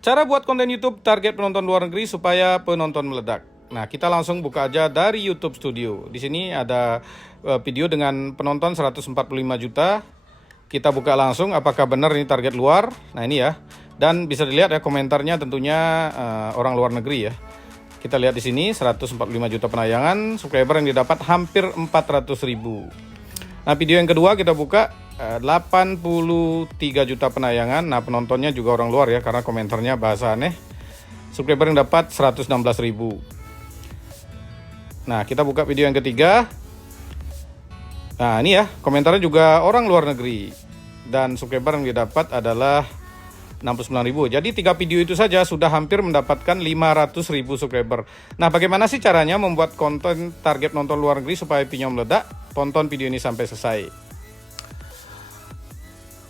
Cara buat konten YouTube target penonton luar negeri supaya penonton meledak. Nah, kita langsung buka aja dari YouTube Studio. Di sini ada video dengan penonton 145 juta. Kita buka langsung apakah benar ini target luar. Nah, ini ya. Dan bisa dilihat ya komentarnya tentunya orang luar negeri ya. Kita lihat di sini 145 juta penayangan, subscriber yang didapat hampir 400 ribu. Nah, video yang kedua kita buka 83 juta penayangan. Nah, penontonnya juga orang luar ya karena komentarnya bahasa aneh. Subscriber yang dapat 116 ribu. Nah, kita buka video yang ketiga. Nah, ini ya komentarnya juga orang luar negeri. Dan subscriber yang didapat adalah 69 ribu. Jadi 3 video itu saja sudah hampir mendapatkan 500 ribu subscriber. Nah, bagaimana sih caranya membuat konten target nonton luar negeri supaya view-nya meledak? Tonton video ini sampai selesai.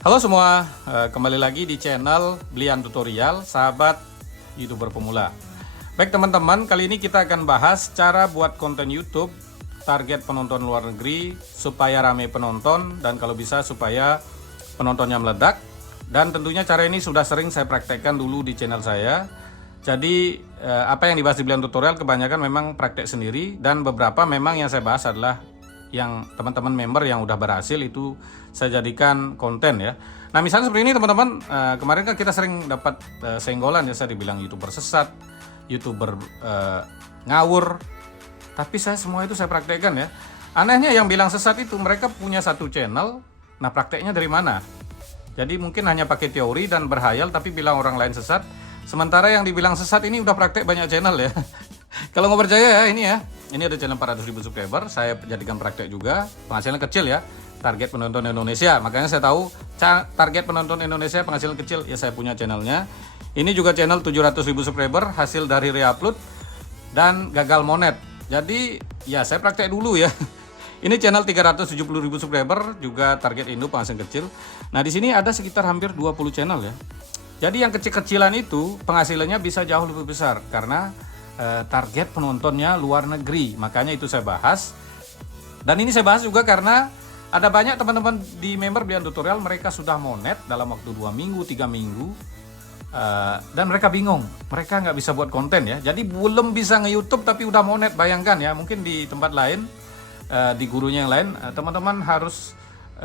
Halo semua, kembali lagi di channel Blian Tutorial, sahabat YouTuber pemula. Baik teman-teman, kali ini kita akan bahas cara buat konten YouTube target penonton luar negeri supaya ramai penonton dan kalau bisa supaya penontonnya meledak. Dan tentunya cara ini sudah sering saya praktekkan dulu di channel saya. Jadi apa yang dibahas di Blian Tutorial kebanyakan memang praktek sendiri dan beberapa memang yang saya bahas adalah yang teman-teman member yang udah berhasil itu saya jadikan konten ya. Nah, misalnya seperti ini teman-teman, kemarin kan kita sering dapat senggolan ya, saya dibilang YouTuber sesat, YouTuber ngawur. Tapi saya semua itu saya praktekkan ya. Anehnya yang bilang sesat itu mereka punya satu channel. Nah, prakteknya dari mana? Jadi mungkin hanya pakai teori dan berhayal tapi bilang orang lain sesat. Sementara yang dibilang sesat ini udah praktek banyak channel ya. Kalau nggak percaya ya ini ya. Ini ada channel 400 ribu subscriber. Saya jadikan praktek juga. Penghasilan kecil ya. Target penonton Indonesia. Makanya saya tahu target penonton Indonesia penghasilan kecil. Ya saya punya channelnya. Ini juga channel 700 ribu subscriber. Hasil dari reupload. Dan gagal monet. Jadi ya saya praktek dulu ya. Ini channel 370 ribu subscriber, juga target Indo penghasilan kecil. Nah, di sini ada sekitar hampir 20 channel ya. Jadi yang kecil-kecilan itu penghasilannya bisa jauh lebih besar karena target penontonnya luar negeri. Makanya itu saya bahas. Dan ini saya bahas juga karena ada banyak teman-teman di member Blian Tutorial mereka sudah monet dalam waktu 2 minggu, 3 minggu. Dan mereka bingung, mereka nggak bisa buat konten ya. Jadi belum bisa nge-YouTube tapi udah monet. Bayangkan ya, mungkin di tempat lain, di gurunya yang lain, teman-teman harus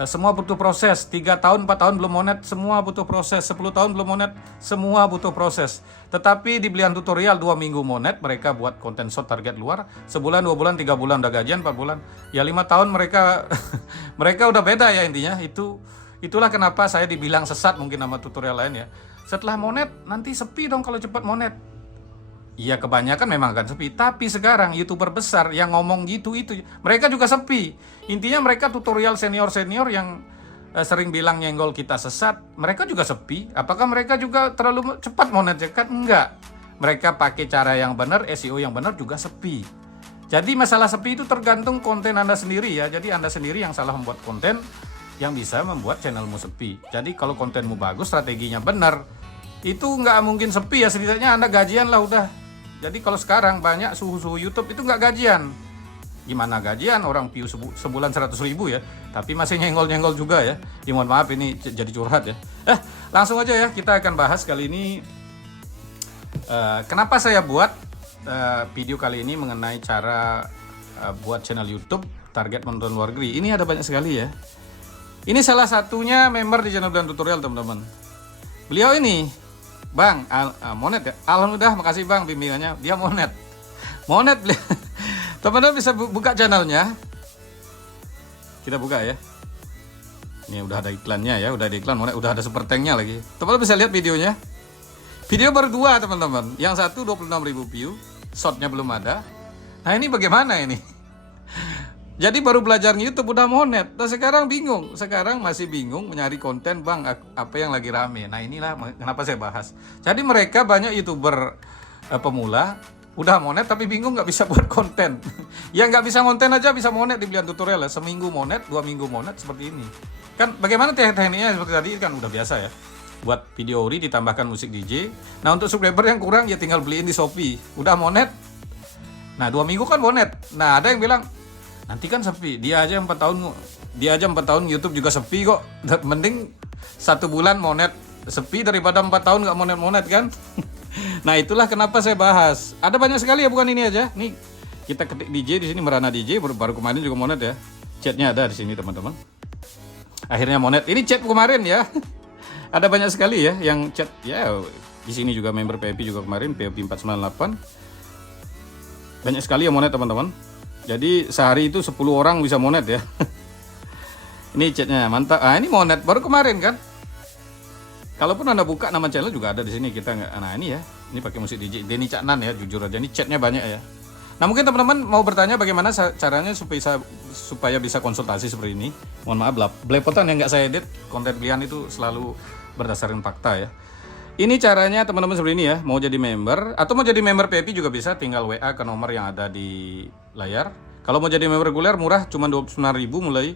semua butuh proses. 3 tahun, 4 tahun belum monet, semua butuh proses. 10 tahun belum monet, semua butuh proses. Tetapi di Blian Tutorial 2 minggu monet, mereka buat konten short target luar. Sebulan, 2 bulan, 3 bulan udah gajian, 4 bulan. Ya 5 tahun mereka mereka udah beda ya intinya. Itulah kenapa saya dibilang sesat mungkin sama tutorial lain ya. Setelah monet, nanti sepi dong kalau cepat monet. Iya, kebanyakan memang akan sepi. Tapi sekarang YouTuber besar yang ngomong gitu itu mereka juga sepi. Intinya mereka tutorial senior-senior yang sering bilang nyenggol kita sesat, mereka juga sepi. Apakah mereka juga terlalu cepat monet? Kan enggak. Mereka pakai cara yang benar, SEO yang benar juga sepi. Jadi masalah sepi itu tergantung konten Anda sendiri ya. Jadi Anda sendiri yang salah membuat konten yang bisa membuat channelmu sepi. Jadi kalau kontenmu bagus, strateginya benar, itu nggak mungkin sepi ya. Setidaknya Anda gajian lah udah. Jadi kalau sekarang banyak suhu-suhu YouTube itu nggak gajian. Gimana gajian? Orang view sebulan 100 ribu ya. Tapi masih nyenggol-nyenggol juga ya. Mohon maaf ini jadi curhat ya. Langsung aja ya kita akan bahas kali ini. Kenapa saya buat video kali ini mengenai cara buat channel YouTube target penonton luar negeri. Ini ada banyak sekali ya. Ini salah satunya member di channel Blian Tutorial teman-teman. Beliau ini Bang, monet ya? Alhamdulillah, makasih Bang bimbingannya. Dia monet. Monet, teman-teman bisa buka channelnya. Kita buka ya. Ini udah ada iklannya ya, udah ada iklan monet, udah ada super tanknya lagi. Teman-teman bisa lihat videonya. Video baru 2 teman-teman. Yang satu 26.000 view, shotnya belum ada. Nah ini bagaimana ini? Jadi baru belajar YouTube udah monet. Nah sekarang bingung. Sekarang masih bingung mencari konten Bang apa yang lagi rame. Nah inilah kenapa saya bahas. Jadi mereka banyak YouTuber pemula udah monet tapi bingung nggak bisa buat konten. Yang nggak bisa konten aja bisa monet di Blian Tutorial ya. Seminggu monet, 2 minggu monet seperti ini. Kan bagaimana tekniknya seperti tadi kan udah biasa ya. Buat video ori ditambahkan musik DJ. Nah untuk subscriber yang kurang ya tinggal beliin di Shopee. Udah monet. Nah 2 minggu kan monet. Nah ada yang bilang nanti kan sepi, dia aja 4 tahun YouTube juga sepi kok. Mending 1 bulan monet sepi daripada 4 tahun nggak monet-monet kan. Nah itulah kenapa saya bahas. Ada banyak sekali ya, bukan ini aja. Nih kita ketik DJ di sini, Merana DJ, baru kemarin juga monet ya. Chatnya ada di sini teman-teman. Akhirnya monet. Ini chat kemarin ya. Ada banyak sekali ya yang chat ya. Di sini juga member PIP juga kemarin, PIP 498. Banyak sekali yang monet teman-teman. Jadi sehari itu 10 orang bisa monet ya. Ini chatnya mantap. Ah ini monet baru kemarin kan. Kalaupun Anda buka nama channel juga ada di sini, kita nggak. Nah ini ya, ini pakai musik DJ Denny Caknan ya, jujur aja ini chatnya banyak ya. Nah mungkin teman-teman mau bertanya bagaimana caranya supaya bisa konsultasi seperti ini. Mohon maaf belepotan yang nggak saya edit, konten pilihan itu selalu berdasarkan fakta ya. Ini caranya teman-teman seperti ini ya, mau jadi member atau mau jadi member PIP juga bisa, tinggal WA ke nomor yang ada di layar. Kalau mau jadi member reguler murah, cuma 29.000 mulai.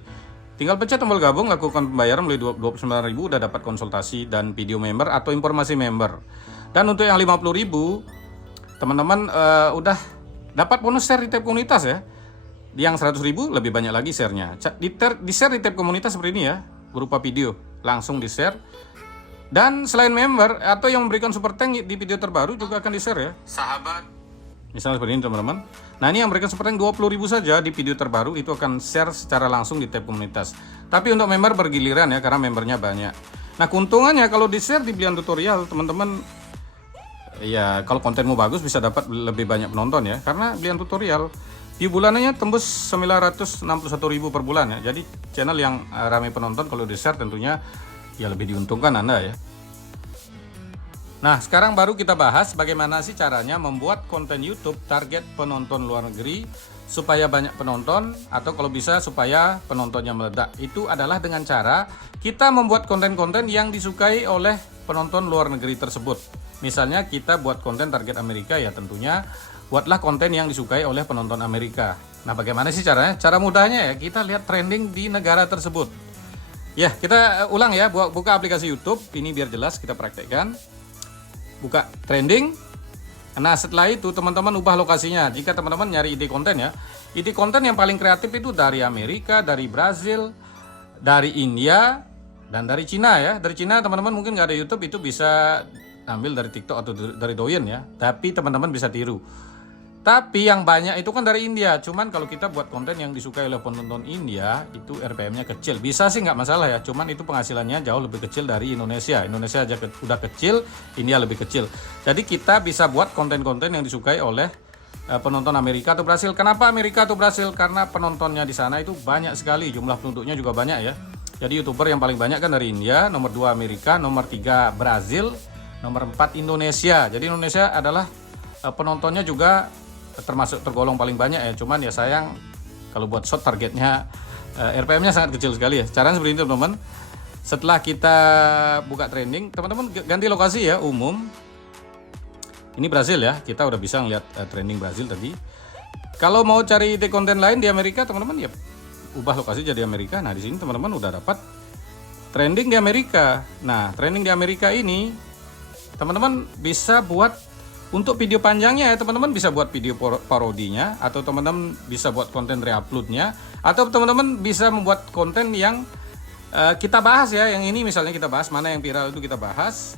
Tinggal pencet tombol gabung, lakukan pembayaran mulai 29.000 udah dapat konsultasi dan video member atau informasi member. Dan untuk yang 50.000 teman-teman udah dapat bonus share di tab komunitas ya. Yang 100.000 lebih banyak lagi sharenya. Di share di tab komunitas seperti ini ya, berupa video, langsung di share. Dan selain member atau yang memberikan super thank di video terbaru juga akan di share ya. Sahabat. Misalnya seperti ini teman-teman. Nah ini yang memberikan super thank 20.000 saja di video terbaru itu akan share secara langsung di tab komunitas. Tapi untuk member bergiliran ya, karena membernya banyak. Nah keuntungannya kalau di share di Blian Tutorial teman-teman, ya kalau kontenmu bagus bisa dapat lebih banyak penonton ya. Karena Blian Tutorial view bulanannya tembus 961.000 per bulan ya. Jadi channel yang ramai penonton kalau di share tentunya ya lebih diuntungkan Anda ya. Nah sekarang baru kita bahas bagaimana sih caranya membuat konten YouTube target penonton luar negeri supaya banyak penonton, atau kalau bisa supaya penontonnya meledak. Itu adalah dengan cara kita membuat konten-konten yang disukai oleh penonton luar negeri tersebut. Misalnya kita buat konten target Amerika ya, tentunya buatlah konten yang disukai oleh penonton Amerika. Nah bagaimana sih caranya? Cara mudahnya ya kita lihat trending di negara tersebut. Ya kita ulang ya, buka aplikasi YouTube ini biar jelas kita praktekkan. Buka trending. Nah setelah itu teman-teman ubah lokasinya. Jika teman-teman nyari ide konten ya, ide konten yang paling kreatif itu dari Amerika, dari Brazil, dari India, dan dari Cina ya. Dari Cina teman-teman mungkin nggak ada YouTube, itu bisa ambil dari TikTok atau dari Douyin ya. Tapi teman-teman bisa tiru. Tapi yang banyak itu kan dari India. Cuman kalau kita buat konten yang disukai oleh penonton India, itu RPM-nya kecil. Bisa sih nggak masalah ya. Cuman itu penghasilannya jauh lebih kecil dari Indonesia. Indonesia aja udah kecil, India lebih kecil. Jadi kita bisa buat konten-konten yang disukai oleh penonton Amerika atau Brasil. Kenapa Amerika atau Brasil? Karena penontonnya di sana itu banyak sekali. Jumlah penduduknya juga banyak ya. Jadi YouTuber yang paling banyak kan dari India, nomor 2 Amerika, nomor 3 Brasil, nomor 4 Indonesia. Jadi Indonesia adalah penontonnya juga termasuk tergolong paling banyak ya. Cuman ya sayang kalau buat short targetnya RPM-nya sangat kecil sekali ya. Caranya seperti itu teman-teman. Setelah kita buka trending, teman-teman ganti lokasi ya, umum. Ini Brasil ya. Kita udah bisa ngeliat trending Brasil tadi. Kalau mau cari ide konten lain di Amerika, teman-teman ya ubah lokasi jadi Amerika. Nah, di sini teman-teman udah dapat trending di Amerika. Nah, trending di Amerika ini teman-teman bisa buat untuk video panjangnya ya, teman-teman bisa buat video parodinya, atau teman-teman bisa buat konten reuploadnya, atau teman-teman bisa membuat konten yang kita bahas ya. Yang ini misalnya kita bahas, mana yang viral itu kita bahas,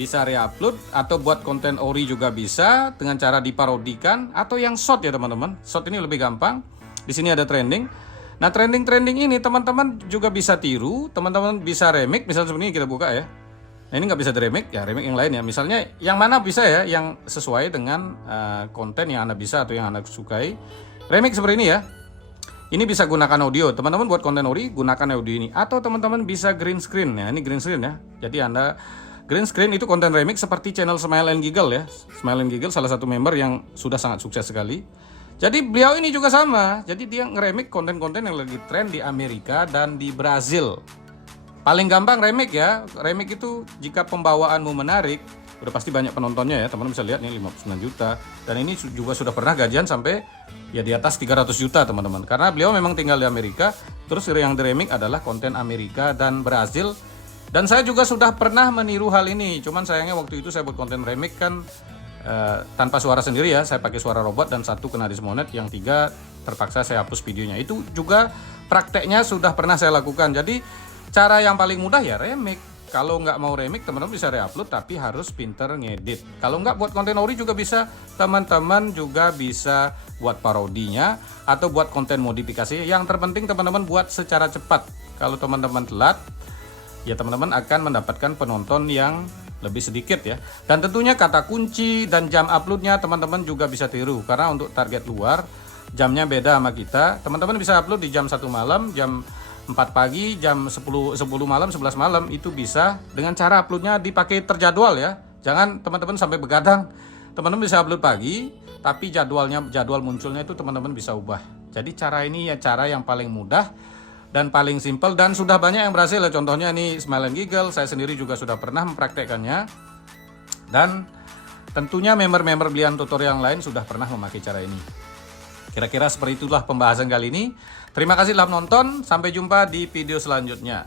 bisa reupload, atau buat konten ori juga bisa dengan cara diparodikan, atau yang short ya teman-teman. Short ini lebih gampang. Di sini ada trending. Nah trending ini teman-teman juga bisa tiru, teman-teman bisa remix. Misalnya seperti ini kita buka ya. Nah ini nggak bisa di remake ya, remake yang lain ya. Misalnya yang mana bisa ya, yang sesuai dengan konten yang Anda bisa atau yang Anda sukai. Remake seperti ini ya. Ini bisa gunakan audio. Teman-teman buat konten ori, gunakan audio ini. Atau teman-teman bisa green screen ya. Ini green screen ya. Jadi Anda green screen itu konten remake seperti channel Smile and Giggle ya. Smile and Giggle salah satu member yang sudah sangat sukses sekali. Jadi beliau ini juga sama. Jadi dia nge-remake konten-konten yang lagi tren di Amerika dan di Brazil. Paling gampang remake ya. Remake itu jika pembawaanmu menarik, udah pasti banyak penontonnya ya. Teman-teman bisa lihat nih 59 juta. Dan ini juga sudah pernah gajian sampai ya di atas 300 juta teman-teman. Karena beliau memang tinggal di Amerika. Terus yang di remake adalah konten Amerika dan Brazil. Dan saya juga sudah pernah meniru hal ini. Cuman sayangnya waktu itu saya buat konten remake kan tanpa suara sendiri ya. Saya pakai suara robot dan satu kena dismonet. Yang 3 terpaksa saya hapus videonya. Itu juga prakteknya sudah pernah saya lakukan. Jadi cara yang paling mudah ya remake. Kalau nggak mau remix, teman-teman bisa reupload, tapi harus pinter ngedit. Kalau nggak buat konten ori juga bisa, teman-teman juga bisa buat parodinya atau buat konten modifikasi. Yang terpenting teman-teman buat secara cepat. Kalau teman-teman telat, ya teman-teman akan mendapatkan penonton yang lebih sedikit ya. Dan tentunya kata kunci dan jam uploadnya teman-teman juga bisa tiru, karena untuk target luar jamnya beda sama kita. Teman-teman bisa upload di jam 1 malam, jam 4 pagi, jam 10 malam, 11 malam, itu bisa dengan cara uploadnya dipakai terjadwal ya. Jangan teman-teman sampai begadang. Teman-teman bisa upload pagi, tapi jadwal munculnya itu teman-teman bisa ubah. Jadi cara ini ya cara yang paling mudah dan paling simpel, dan sudah banyak yang berhasil ya. Contohnya ini Smile and Giggle, saya sendiri juga sudah pernah mempraktekkannya. Dan tentunya member-member Blian Tutorial yang lain sudah pernah memakai cara ini. Kira-kira seperti itulah pembahasan kali ini. Terima kasih telah menonton, sampai jumpa di video selanjutnya.